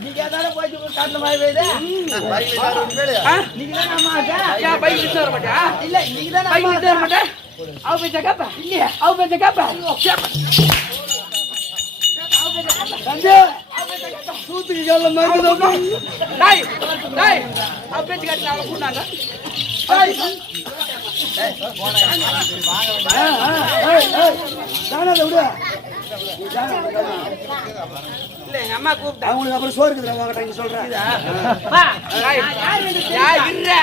நீங்க ஏதாவது போயிட்டு காட்டுல மழை பெய்யுது நீங்க தான் அம்மா பைக் வர மாட்டா இல்ல நீங்க தான் பைக் வர மாட்டா அவ பேச்ச கேப்ப இல்லையா அவ பேச்ச கேப்ப சூத்துக்கு கால மருந்து டேய் டேய் அவ பேச்ச கேட்டா அவள கூடாங்க டேய் தானா விடு இல்ல எங்க அம்மா கூப்பிட்டா அவங்களுக்கு அப்புறம் சோறு இருக்குதுடா வாங்கடா இங்க சொல்றேன் யார் இல்ல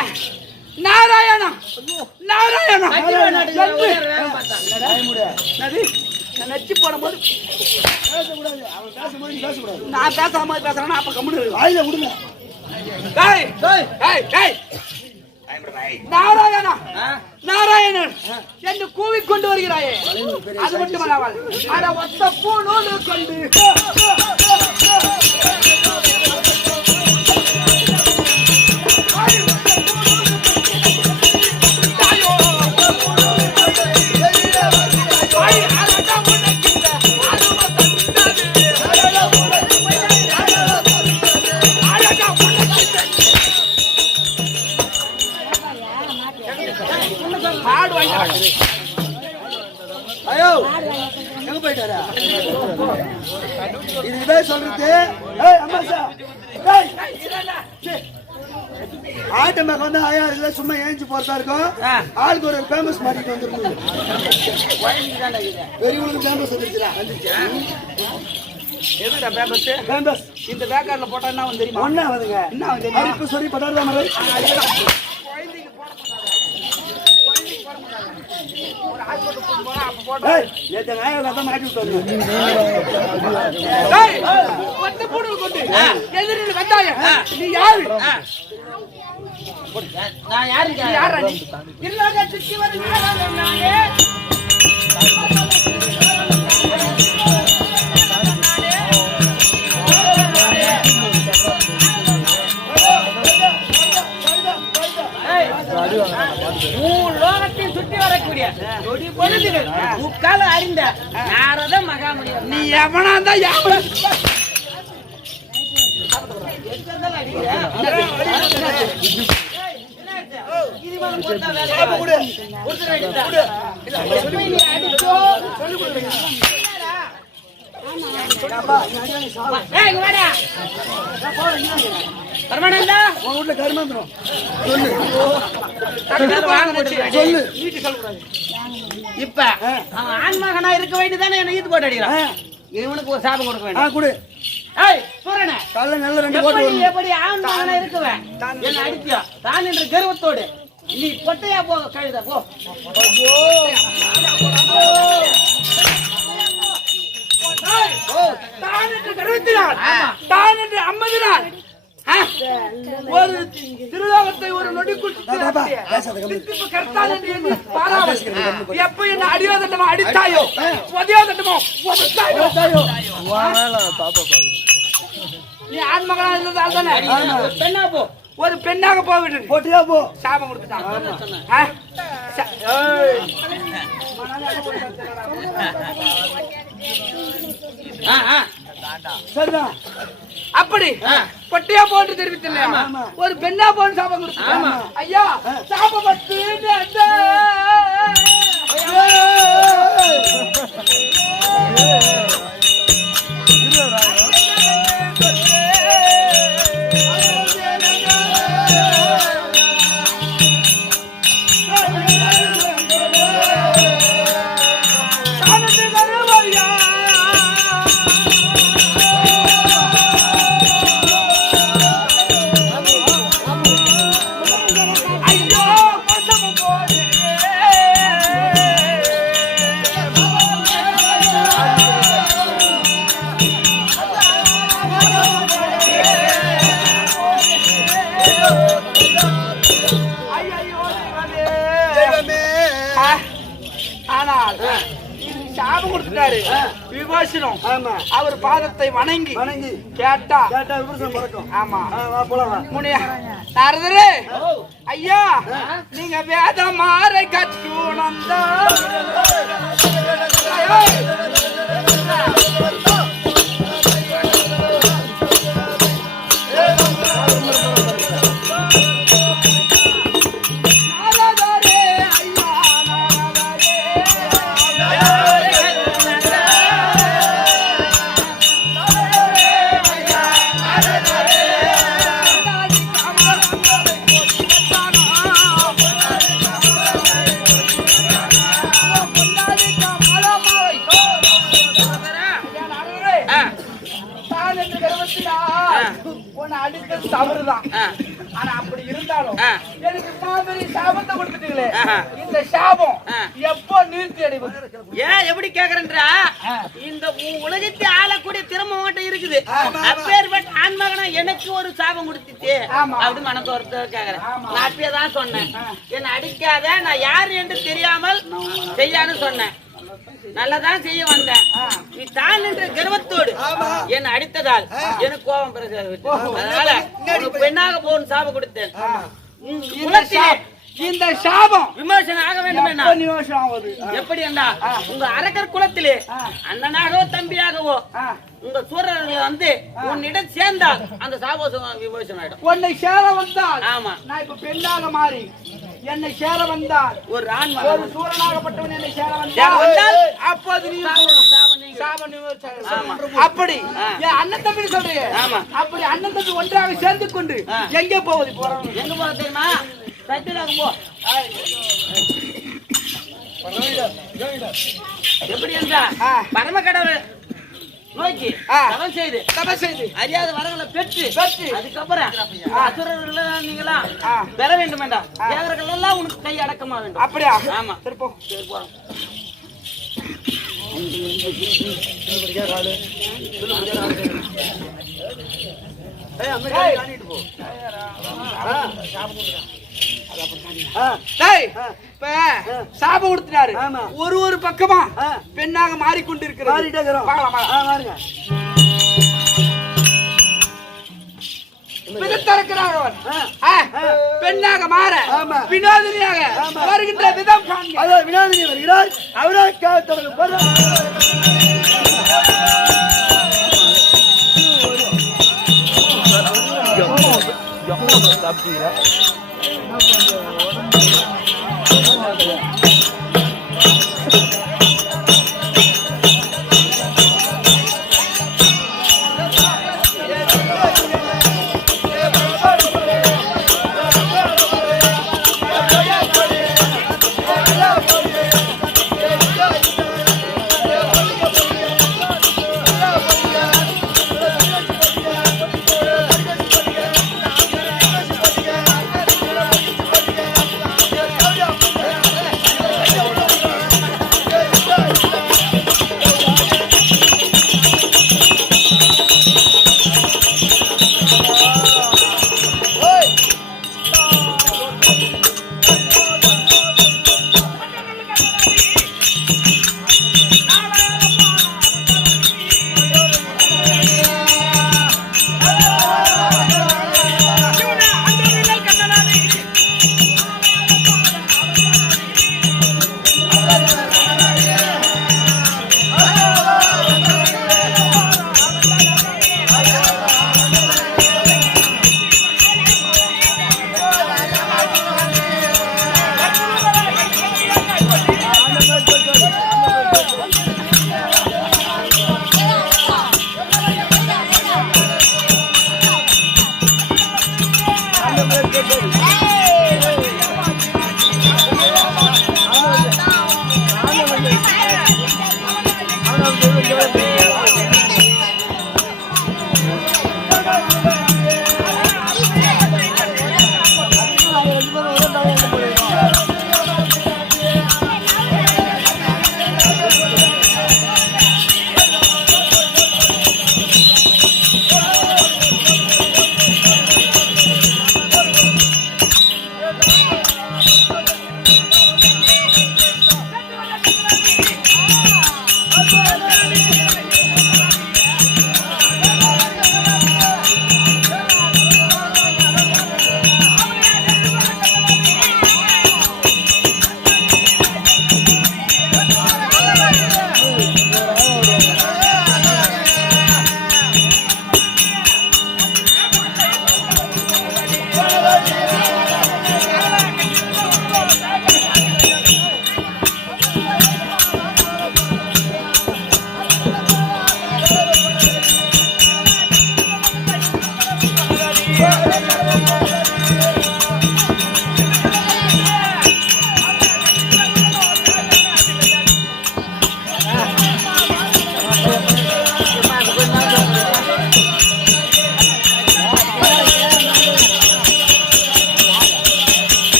நாராயணா நாராயணா நதி நான் நச்சி போடும்போது பேசக்கூடாது அவன் பேசும்போது பேசக்கூடாது நான் பேசாம பேசுறேன்னா அப்ப கம்முனு வாயில விடுங்க டேய் டேய் டேய் நாராயணா நாராயணன் என்று கூவி கொண்டு வருகிறாயே அது மட்டுமல்லாமல் அட ஒத்த பூணூல் கொண்டு ஐயோ எங்க போயிட்டாரா இதுதான் சொல்றது ஆட்டமாக வந்து ஆயா சும்மா ஏஞ்சி போறதா இருக்கும் ஆளுக்கு ஒரு ஃபேமஸ் மாட்டிட்டு வந்துருக்கு பெரியவங்களுக்கு ஃபேமஸ் வந்துருச்சுடா எதுடா ஃபேமஸ் ஃபேமஸ் இந்த வேக்கார்ல போட்டா என்ன வந்து தெரியுமா ஒண்ணா வந்துங்க என்ன வந்து அரிப்பு சொல்லி படாத மாதிரி லோகத்தில் சுற்றி வரக்கூடிய முக்கால அறிந்த நாரத மகாமுனிவர் நீ எவனா தான் இப்ப ஆண்மகனா இருக்க வேண்டியதானே என்ன ஈத்து போட்டு அடிக்கிறான் இவனுக்கு ஒரு சாபம் கொடுக்க வேண்டாம் எப்படி ஆண்மகனா இருக்குவேன் என்ன அடித்தியா தான் என்ற கர்வத்தோடு நீ பொட்டையா போ கழுத போ தான் என்று கருவத்தினான் தான் என்று அம்மதினான் ஒரு திருலோகத்தை ஒரு நொடிக்குள் எப்ப என்ன அடியோதட்டமா அடித்தாயோ உதயோதட்டமோ நீ ஆண்மகனா இருந்ததால் தானே பெண்ணா போ ஒரு பெண்ணாக போவிட்டு போட்டியா போ சாபம் கொடுத்துட்டான் அப்படி பொட்டையா போன்று தெரிவித்தில்லையா ஒரு பெண்ணா போன்று சாபம் கொடுத்து ஐயா சாபப்பட்டு சாபம் கொடுத்துட்டாரு விமர்சனம் அவர் பாதத்தை வணங்கி கேட்டா ஆமா முனியா நாரதரே ஐயா நீங்க வேத மாறை கற்று உன்னை அடித்தது தவறுதான். ஆனா அப்படி இருந்தாலும் எனக்கு மாதிரி சாபத்தை கொடுத்துட்டீங்களே, இந்த சாபம் எப்போ நிறுத்தி அடைவது? ஏன் எப்படி கேக்குறேன்றா, இந்த உலகத்தை ஆளக்கூடிய திறமை உங்ககிட்ட இருக்குது. அப்பேற்பட்ட ஆண்மகனா எனக்கு ஒரு சாபம் கொடுத்துச்சு அப்படின்னு மனக்கு ஒருத்தர் கேக்குறேன். நான் அப்பயேதான் சொன்னேன், என்ன அடிக்காத, நான் யாரு என்று தெரியாமல் செய்யான்னு சொன்னேன். நல்லதான் செய்ய வந்தேன். நீ தான் என்ற கர்வத்தோடு என்னை அடித்ததால் எனக்கு கோபம் பிறகு, அதனால பெண்ணாக போன்னு சாபம் கொடுத்தேன். இந்த சாபம் விமோசனம் ஆக வேண்டும். எப்படி என்ன உங்க அரக்கர் குலத்திலே அண்ணனாகவோ தம்பியாகவோ உங்க சூரர்கள் வந்து உன்னிடம் சேர்ந்தால் அந்த சாபம் விமோசனம் ஆயிடும். உன்னை சேர வந்தால், ஆமா, நான் இப்ப பெண்ணாக மாறி என்னை சேர வந்தால், ஒரு ஆண் ஒரு சூரனாகப்பட்டவன் என்னை சேர வந்தால் அப்போது நீ அப்படி என் அண்ணன் தம்பி சொல்றீங்க. அப்படி அண்ணன் தம்பி ஒன்றாக சேர்ந்து கொண்டு எங்கே போவது? போறோம். எங்க போற தெரியுமா? சத்தியலாகும். எப்படி என்றா பரம கடவுள் நோக்கி தவம் செய்து அறியாத வரங்களை பெற்று அதுக்கப்புறம் அசுரர்கள் நீங்களா பெற வேண்டும் வேண்டாம். தேவர்கள் எல்லாம் உனக்கு கை அடக்கமா வேண்டும். அப்படியா? ஆமா. திருப்போம். சாபம் கொடுத்துட்டாரு. ஒரு பக்கமா பெண்ணாக மாறிக்கொண்டிருக்கிறது. பெண்ணாக மாற வினோதினியாக வருகின்ற விதம் வினோதினி வருகிறார். அவராக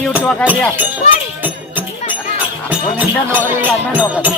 கை விட்டு உக்காதியா இந்த நோக்கல அந்த நோக்கம்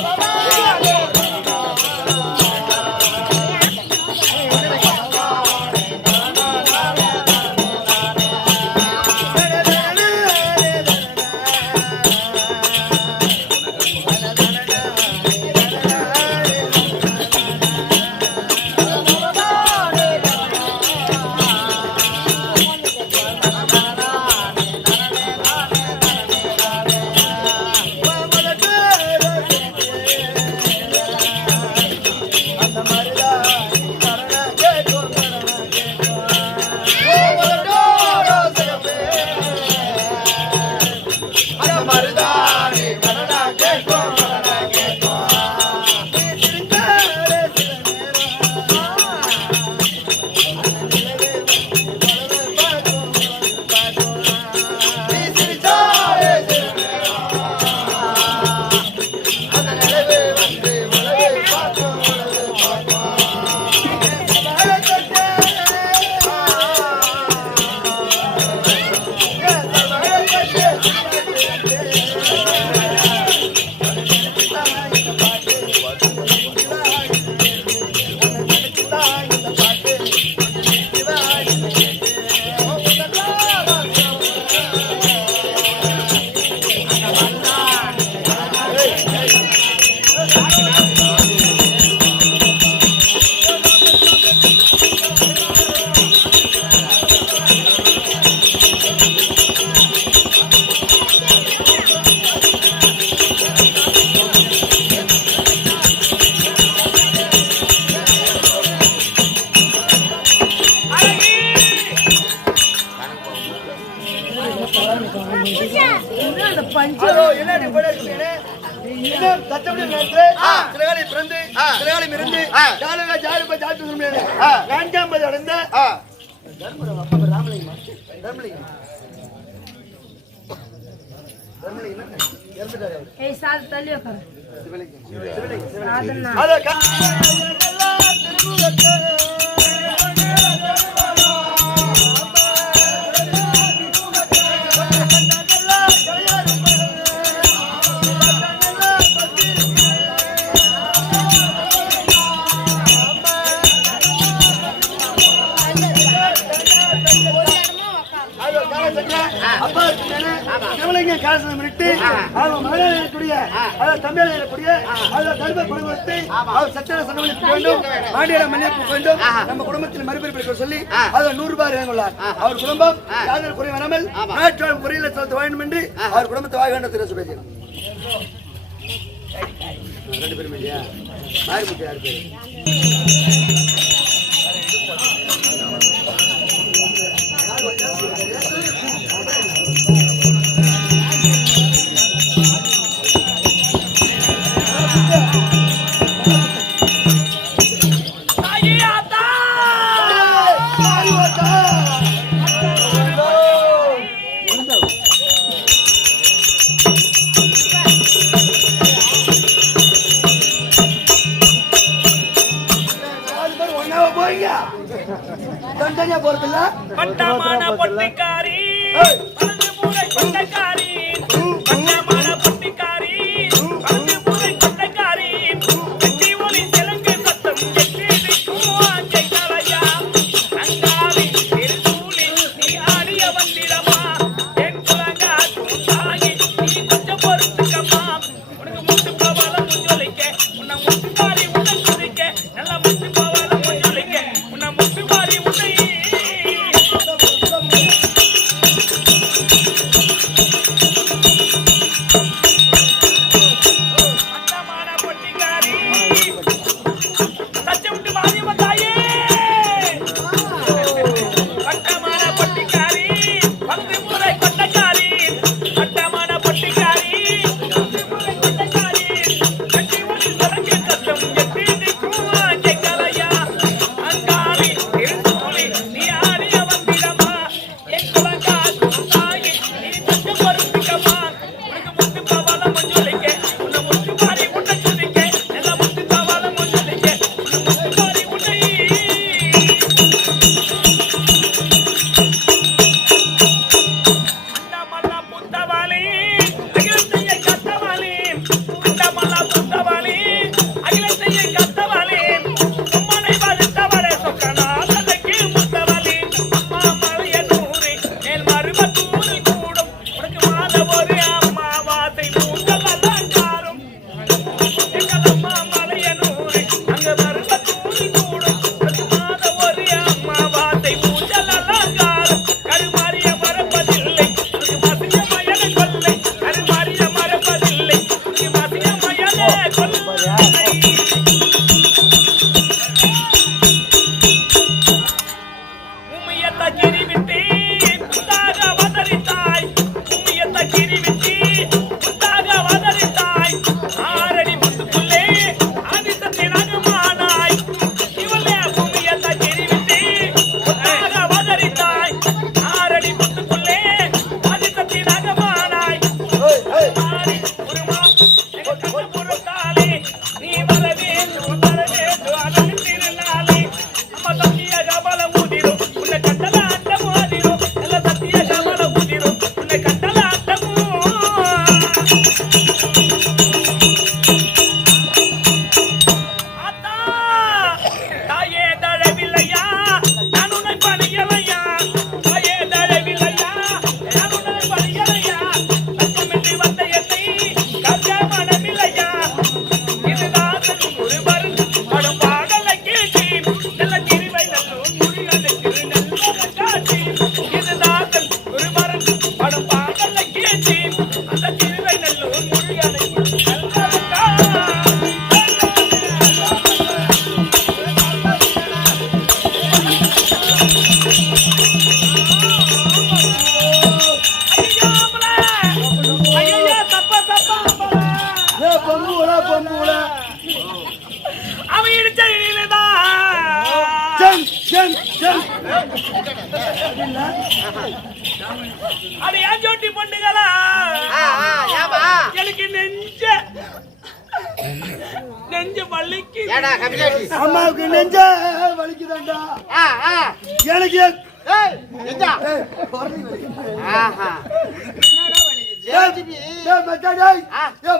நம்ம குடும்பத்தில் மறுபிடிப்பு சொல்லி அதில் 100 ரூபாய் வாங்கியுள்ளார். அவர் குடும்பம் யாரும் குறை வராமல் நாட்டு முறையில் வேண்டும் என்று அவர் குடும்பத்தை வாங்க வேண்டும் திரு சுபேஜி. 2 பேரும் இல்லையா? மாரிமுத்து 6 பேர். தண்டனையா போறதில்ல பட்டமான பொட்டிக்காரி பறந்து பூரை கொண்டக்காரி பட்டமான பொட்டிக்காரி பறந்து பூரை கொண்டக்காரி வெட்டி ஒளி தெலுங்கு சத்தம் எட்டி நிற்கும் ஆஞ்சை தலையா அங்காளி திருசூலி நீ ஆடிய வந்திடமா என் குலங்கா தூண்டாகி நீ கொஞ்சம் பொறுத்துக்கம்மா உனக்கு முட்டு போவால முஞ்சொலிக்க உன்னை முட்டு மாறி உன்னை குதிக்க நல்லா முட்டு போவால முஞ்சொலிக்க உன்னை முட்டு மாறி உன்னை பொம்புல அவன் இடிச்ச இடியில்தான் அது ஏன் ஜோட்டி பொண்ணுங்களா எனக்கு நெஞ்ச வலிக்கு அம்மாவுக்கு நெஞ்ச வலிக்குதாண்டா எனக்கு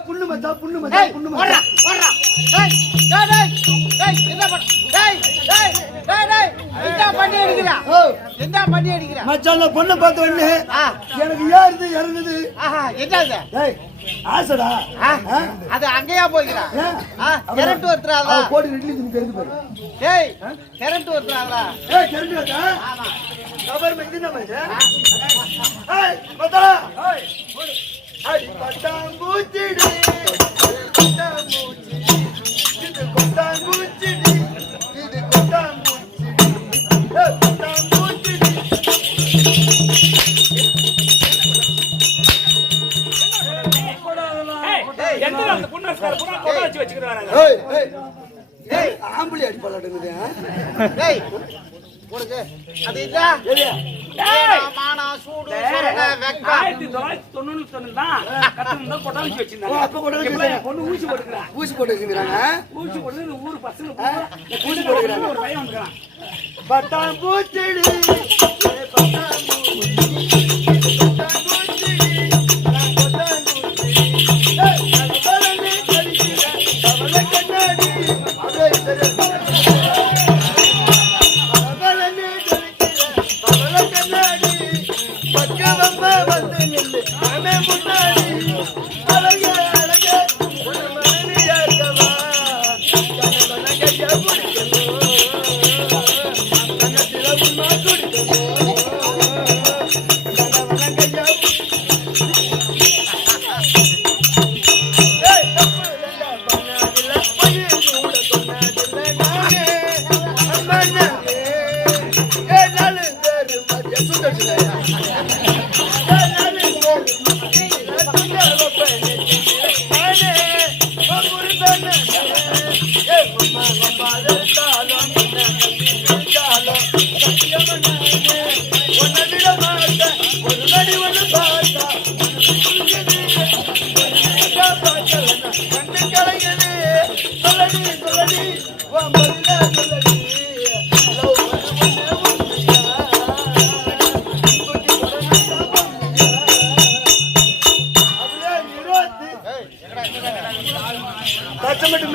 புண்ணு மச்சா பொண்ணை பார்த்த உடனே எனக்கு ஏறுது இறங்குது ஆசடா அது அங்கேயா போய்க்கிறா கரண்ட் வருதுறாதா போடி ரெட்லி துணி தெரிஞ்சு பாரு ஏய் கரண்ட் வருதுறாதா ஏய் கரண்ட் வருதா கவர் மே இது நம்ம ஏய் பத்தடா அடி பட்டாம்பூச்சிடி இது கொட்டாம்பூச்சிடி ஏய் பட்டாம்பூச்சிடி அந்த பொண்ணு கொடை வச்சு வச்சுக்கிறாங்க ஆம்பளி அடி பல்லாடுங்குது ஏய் போடுங்க அது இல்ல மானா சூடு சொரண வெக்க 1990 தான் கட்டணம் கொடை வச்சு வச்சிருந்தாங்க அப்ப கொடை வச்சு பொண்ணு ஊசி போட்டுக்கறாங்க ஊசி போட்டு இந்த ஊர் பசங்க ஊசி போட்டுக்கறாங்க ஒரு பையன் வந்தான் பட்டாம்பூச்சிடி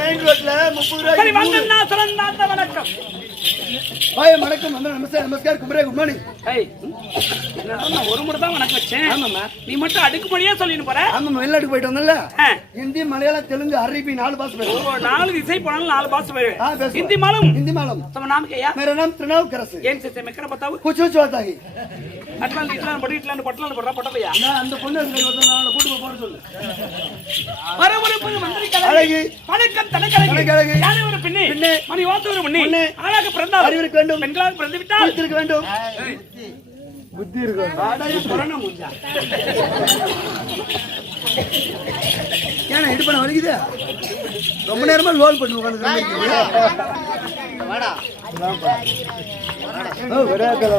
மெயின் ரோட்ல 30 ரூபாய் சரி வந்தன்னா சொல்லந்த வணக்கம் பாய் வணக்கம் நமஸ்கார் குமரே குட் மார்னிங் ஏய் என்னடா ஒரு முறை தான் வணக்கம் வச்சேன் ஆமாமா நீ மட்டும் அடுக்குப்படியா சொல்லிட்டு போற ஆமாமா வெளிநாட்டுக்கு போயிட்டு வந்தல்ல ஹிந்தி மலையாளம் தெலுங்கு அரபி 4 பாஷை பேசுவேன் ஓ 4 திசை போனாலும் 4 பாஷை பேசுவேன் हिंदी मालूम तुम नाम क्या है मेरा नाम त्रिनाव करस ஏன் से मैं क्या बताऊं कुछ होता है அட்லான் இட்லான் பட்டலான் போறா பட்டப்பையா நான் அந்த பொண்ணு நான் கூட்டி போற சொல்லு வர போய் மந்திரி அழகி வணக்கம் தனக்கழகி யாரே ஒரு பெண்ணே மணி வாத்து ஒரு பெண்ணே ஆளாக பிறந்தால் அறிவிருக்க வேண்டும் பெண்களாக பிறந்து விட்டால் இருக்க வேண்டும் புத்தி இருக்கும் ஆடாய் புரண முஞ்சா ஏன்னா இது பண்ண வலிக்குது ரொம்ப நேரமா லோல் பண்ணி உட்கார்ந்து வாடா ஓ வரேக்கல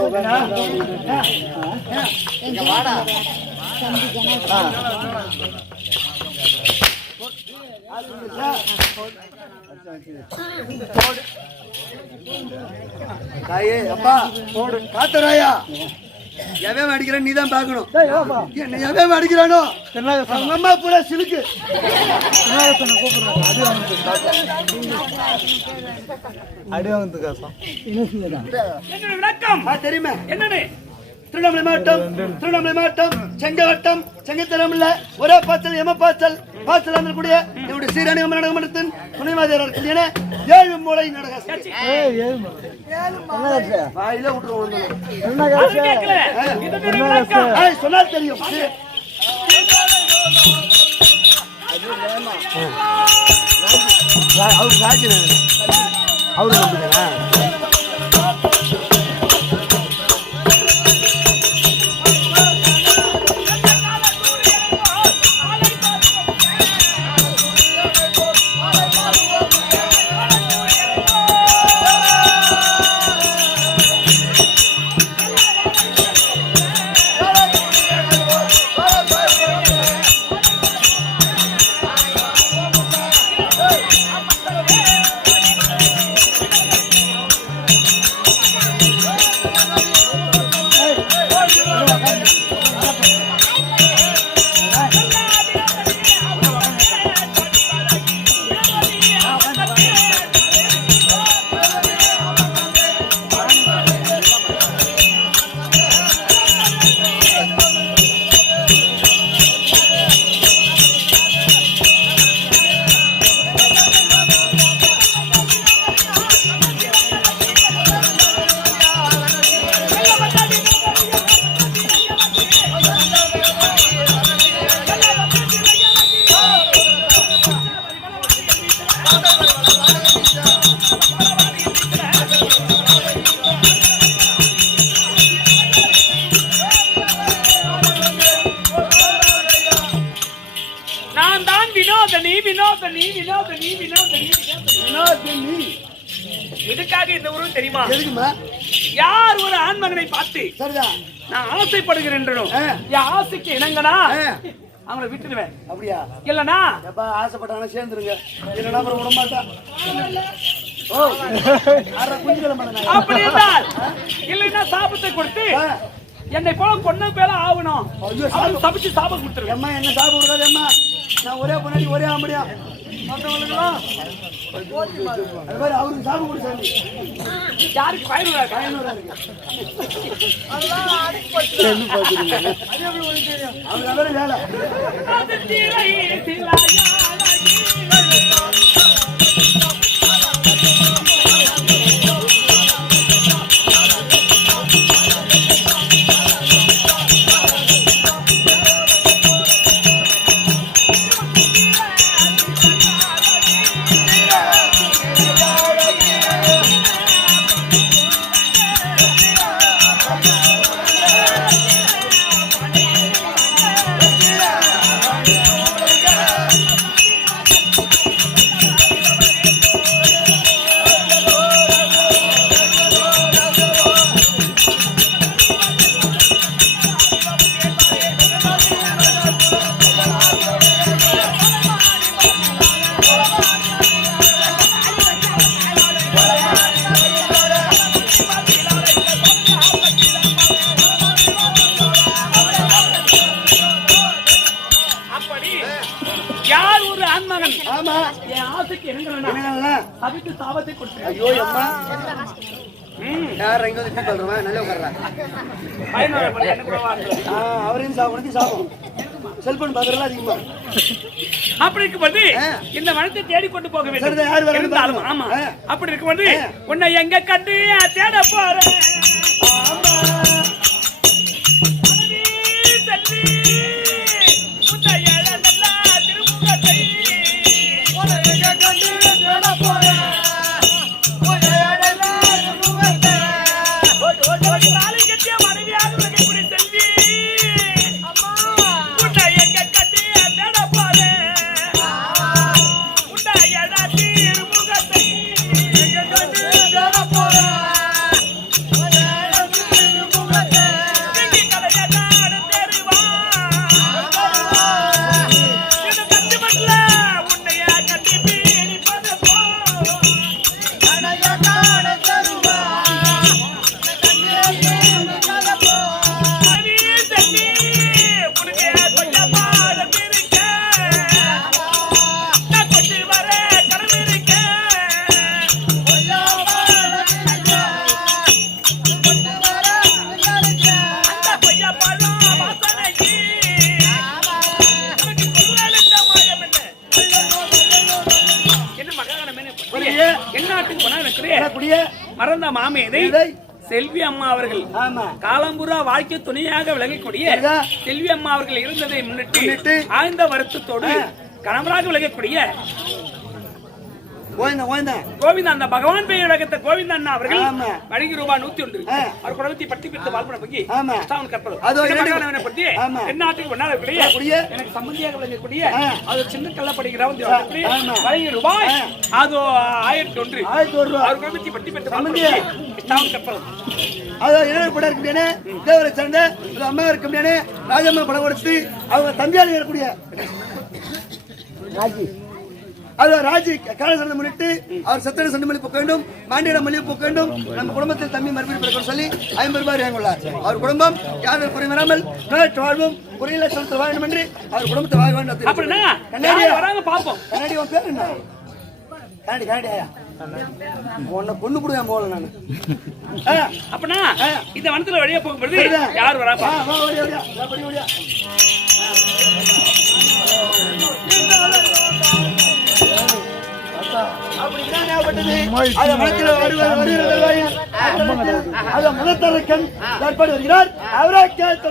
இங்க வாடா தாயே அப்பா போடு காத்தராயா எவன் அடிக்கிற நீ தான் பாக்கணும் என்ன எவன் அடிக்கிறானோ அவங்க அம்மா பூரா சிலுக்கு அடி வந்து காசம் வணக்கம் தெரியுமா என்னன்னு திருவண்ணாமலை மாவட்டம் செங்கவட்டம் செங்கத்தலமில்ல ஒரே பாய்ச்சல் எமப்பாய்ச்சல் பாய்ச்சல் கூடிய என்னுடைய சீராணி நாடக மன்றத்தின் துணைவாதியார் என 7 மூளை நாடகம் வாயில விட்டுருவோம் சொன்னால் தெரியும் அவரு ராஜன் அவரு நம்புகிறா நான் தான் வினோதனி வினோதனி வினோதனி வினோதனி வினோதினி. இதுக்காக இந்த ஊரும் தெரியுமா? எதுக்குமா? யார் ஒரு ஆண்மகனை பார்த்து சரிதான். நான் ஆசைப்படுகிறேனோ ஆ. என் ஆசைக்கு இணங்கனா ஆ. அவங்கள விட்டுடுவேன். அப்படியா? இல்லனா எப்பா ஆசைப்பட்டாங்கன்னா சேர்ந்துருங்க. இல்லைன்னா அப்புறம் விட மாட்டா. ஓ, அரை குஞ்சுகளை மகனா. அப்படி என்றால் இல்லைன்னா சாபத்தை கொடுத்து ஆ. என்னை போல பொண்ணு பேர ஆகணும். ஐயோ, அவன் சபிச்சு சாபம் கொடுத்துருவேன். அம்மா என்ன சாப்பிட விடாது அம்மா. நான் ஒரே பொண்ணாடி ஒரே ஆம்படியா மற்றவங்களுக்கெல்லாம் அது மாதிரி அவருக்கு சாப்பிட கொடுத்தாங்க. யாருக்கு பயனுள்ள பயனுள்ளதா இருக்கு. அவருக்கு அதான் வேலை. அது திரை திரையாளி. ஆமா. என் ஆசைக்கு இணங்கலனா என்னங்களா? அதுக்கு சாபத்தை கொடுத்து ஐயோ அம்மா. யார் இங்க வந்து டீ சொல்றவன் நல்லா உட்கார்றா. என்ன கூட வாங்க. அவரையும் சாப்பிடுறது சாப்பிடும். செல்போன் பாக்குறதுல அதிகமா. அப்படி இருக்கும்போது இந்த வனத்தை தேடி கொண்டு போக வேண்டும். சரிதான், யார் வரணும் இருந்தாலும் ஆமா. அப்படி இருக்கும்போது உன்னை எங்க கண்டு தேட போறேன். மறந்த மாமேதை செல்வி அம்மா அவர்கள் காலம்புரா வாழ்க்கை துணையாக விளங்கக்கூடிய செல்வி அம்மா அவர்கள் இருந்ததை முன்னிட்டு ஆழ்ந்த வருத்தத்தோடு கணவராக விளங்கக்கூடிய கோவிந்தா அந்த பகவான் பெயர் உலகத்தை கோவிந்தா அண்ணா அவர்கள் வழங்கி ரூபாய் 101 அவர் குடும்பத்தை பட்டி பிடித்து வாழ்பட பங்கி பற்றி எந்நாட்டுக்கு ஒன்னாக எனக்கு சம்பந்தியாக விளங்கக்கூடிய அது சின்ன கள்ளப்படுகிற வழங்கி ரூபாய் அது 1001 அவர் குடும்பத்தை பட்டி பிடித்து கப்பல் தேவரை சேர்ந்த அம்மா இருக்க ராஜம்மா படம் கொடுத்து அவங்க தம்பியால் இருக்கக்கூடிய அது ராஜி காலசரத்தை முன்னிட்டு அவர் சத்திர சண்டு மல்லி போக்க வேண்டும், மாண்டியிட மல்லி போக்க வேண்டும். நம்ம குடும்பத்தில் தம்பி மறுபடியும் பிறக்க சொல்லி 50 ரூபாய் வாங்கியுள்ளார். அவர் குடும்பம் யாரும் குறை வராமல் வாழ்வும் குறையில சொல்ல வேண்டும் என்று அவர் குடும்பத்தை வாங்க வேண்டும். அப்படின்னா பார்ப்போம். கண்ணாடி உன் பேர் என்ன? கண்ணாடி கண்ணாடியா உன்னை பொண்ணு கொடுங்க போகல நான். அப்படின்னா இந்த வனத்துல வழியா போகும்போது யார் வரா? மனத்தரக்கன் ஏற்பாடு வருகிறார். அவரே கேட்க